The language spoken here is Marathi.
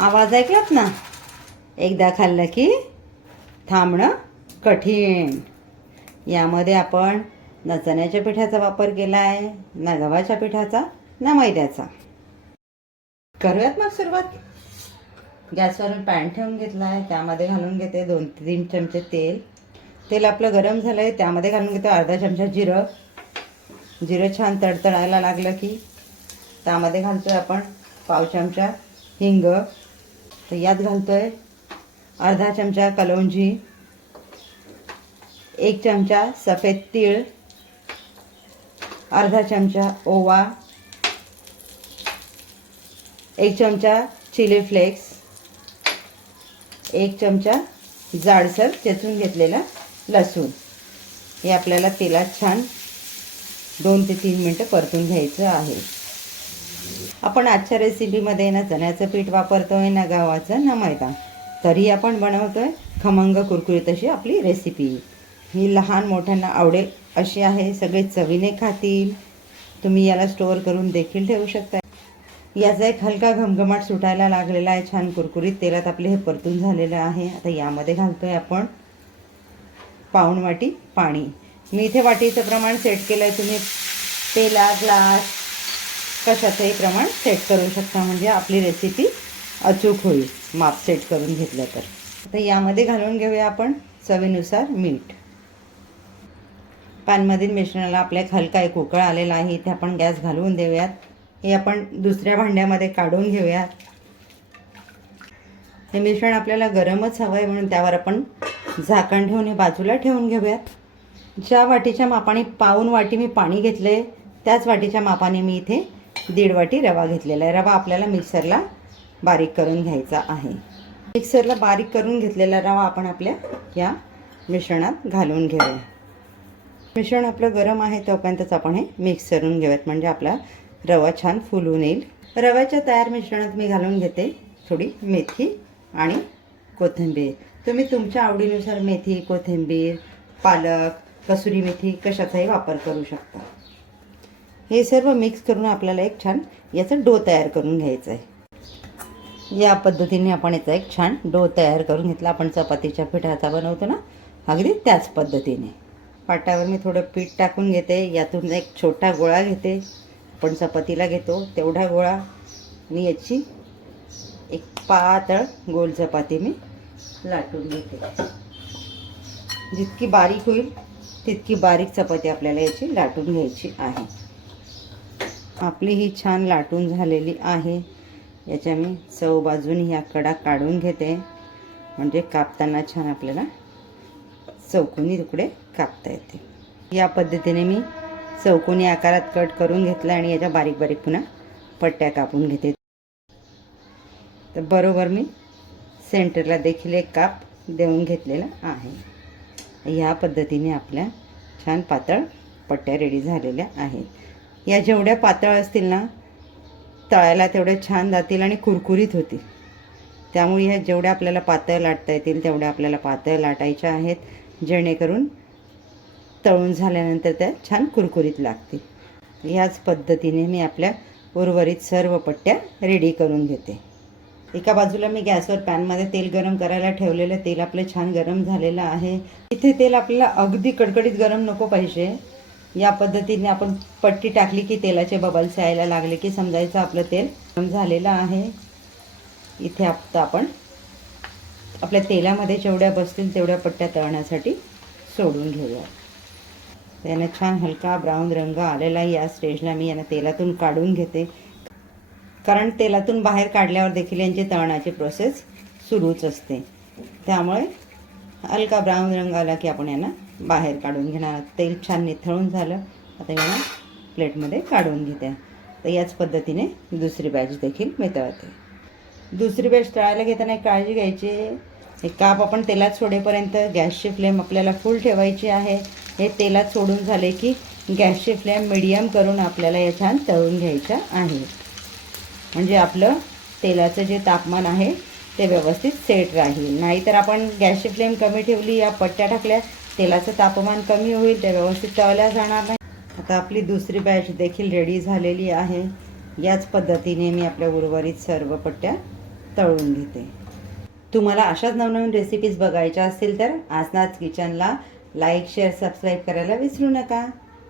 आवाज ऐकलात ना? एकदा खाल्लं की थांबणं कठीण. यामध्ये आपण ना चण्याच्या पिठाचा वापर केला आहे, ना गव्हाच्या पिठाचा, ना मैद्याचा. करूयात मग सुरुवात. गॅसवरून पॅन ठेवून घेतला आहे, त्यामध्ये घालून घेते 2-3 चमचे तेल. तेल आपलं गरम झालं आहे, त्यामध्ये घालून घेतो अर्धा चमचा जिरं. जिरं छान तडतडायला लागलं की त्यामध्ये घालतोय आपण पाव चमचा हिंग. तर यात घालतोय अर्धा चमचा कलौंजी, 1 चमचा सफेद तीळ, अर्धा चमचा ओवा, 1 चमचा चिली फ्लेक्स, 1 चमचा जाडसर चेचून घेतलेला लसूण. हे आपल्याला तेलात छान 2 ते 3 मिनटं परतून घ्यायचं आहे. आपण आजच्या रेसिपीमध्ये ना चण्याचं पीठ वापरतोय, ना गव्हाचं, ना मैदा. तरी आपण बनवतोय खमंग कुरकुरीत अशी आपली रेसिपी. ही लहान मोठ्यांना आवडेल अशी आहे, सगळे चवीने खातील. तुम्ही याला स्टोअर करून देखील ठेवू शकता. याचा एक हलका घमघमाट सुटायला लागलेला आहे, छान कुरकुरीत तेलात आपले हे परतून झालेलं आहे. आता यामध्ये घालतोय आपण पाऊण वाटी पाणी. मी इथे वाटीचं प्रमाण सेट केलं आहे, तुम्ही पेला, ग्लास कशाचंही प्रमाण सेट करू शकता, म्हणजे आपली रेसिपी अचूक होईल माप सेट करून घेतलं तर. आता यामध्ये घालून घेऊया आपण चवीनुसार मीठ. पॅनमधील मिश्रणाला आपल्या हलका एक उकळ आलेला आहे, इथे आपण गॅस घालवून देऊयात. हे आपण दुसऱ्या भांड्यामध्ये काढून घेऊयात. हे मिश्रण आपल्याला गरमच हवं आहे, म्हणून त्यावर आपण झाकण ठेवून हे बाजूला ठेवून घेऊयात. ज्या वाटीच्या मापाने पाऊण वाटी मी पाणी घेतले, त्याच वाटीच्या मापाने मी इथे 1.5 वाटी रवा घेतलेला आहे. रवा आपल्याला मिक्सरला बारीक करून घ्यायचा आहे. मिक्सरला बारीक करून घेतलेला रवा आपण आपल्या या मिश्रणात घालून घेऊया. मिश्रण आपलं गरम आहे तोपर्यंतच आपण हे मिक्स करून घेऊयात, म्हणजे आपला रवा छान फुलून येईल. रव्याच्या तयार मिश्रणात मी घालून घेते थोडी मेथी आणि कोथिंबीर. तुम्ही तुमच्या आवडीनुसार मेथी, कोथिंबीर, पालक, कसुरी मेथी कशाचाही वापर करू शकता. हे सर्व मिक्स करून आपल्याला एक छान याचा डो तयार करून घ्यायचा आहे. या पद्धतीने आपण याचा एक छान डो तयार करून घेतला. आपण चपातीच्या पिठाचा बनवतो ना, अगदी त्याच पद्धतीने. पाटावर मी थोडं पीठ टाकून घेते. यातून एक छोटा गोळा घेते, आपण चपातीला घेतो तेवढा गोळा. मी याची एक पातळ गोल चपाती मी लाटून घेते. जितकी बारीक होईल तितकी बारीक चपाती आपल्याला याची लाटून घ्यायची आहे. आपली ही छान लाटून झालेली आहे. याच्या मी चव बाजूने ह्या कडा काढून घेते, म्हणजे कापताना छान आपल्याला चौकोनी तुकडे कापता येते. या पद्धतीने मी चौकोनी आकारात कट करून घेतला आणि याच्या बारीक बारीक पुन्हा पट्ट्या कापून घेते. तर बरोबर मी सेंटरला देखील एक काप देऊन घेतलेला आहे. ह्या पद्धतीने आपल्या छान पातळ पट्ट्या रेडी झालेल्या आहेत. या जेवढ्या पातळ असतील ना, तळायला तेवढ्या छान जातील आणि कुरकुरीत होतील. त्यामुळे ह्या जेवढ्या आपल्याला पातळ लाटता येतील तेवढ्या आपल्याला पातळ लाटायच्या आहेत, जेणेकरून तळून झाल्यानंतर त्या छान कुरकुरीत लागतील. ह्याच पद्धतीने मी आपल्या उर्वरित सर्व पट्ट्या रेडी करून घेते. एका बाजूला मी गॅसवर पॅनमध्ये तेल गरम करायला ठेवलेलं. तेल आपलं छान गरम झालेलं आहे. इथे तेल आपल्याला अगदी कडकडीत गरम नको पाहिजे. या पद्धतीने आपण पट्टी टाकली की तेलाचे बबल्स यायला लागले की समजायचं आपलं तेल गरम झालेलं आहे. इथे आता आपण आपल्या तेलामध्ये जेवढ्या बसतील तेवढ्या पट्ट्या तळण्यासाठी सोडून घेऊया. त्याने छान हलका ब्राऊन रंग आलेला. या स्टेजला मी यांना तेलातून काढून घेते, कारण तेलातून बाहेर काढल्यावर देखील यांची तळण्याची प्रोसेस सुरूच असते. त्यामुळे हलका ब्राऊन रंग आला की आपण यांना बाहेर काढून घेणार. तेल छान निथळून झालं. आता यांना प्लेटमध्ये काढून घेते. तर याच पद्धतीने दुसरी बॅच देखील मी तळते. दुसरी बॅच तळायला घेताना एक काळजी घ्यायची. हे काप आपण तेलात सोडेपर्यंत गॅसची फ्लेम आपल्याला फुल ठेवायची आहे. हे तेलात सोडून झाले की गॅसची फ्लेम मिडियम करून आपल्याला या छान तळून घ्यायच्या आहे, म्हणजे आपलं तेलाचं जे तापमान आहे ते व्यवस्थित सेट राहील. नाहीतर आपण गॅसची फ्लेम कमी ठेवली, या पट्ट्या टाकल्या, तेलाचं तापमान कमी होईल, ते व्यवस्थित तळल्या जाणार नाही. आता आपली दुसरी बॅच देखील रेडी झालेली आहे. याच पद्धतीने मी आपल्या उर्वरित सर्व पट्ट्या तळून घेते. तुम्हाला अशाच नवनवीन रेसिपीज बघायच्या असतील तर आसनाच किचनला लाईक शेअर सबस्क्राईब करायला विसरू नका.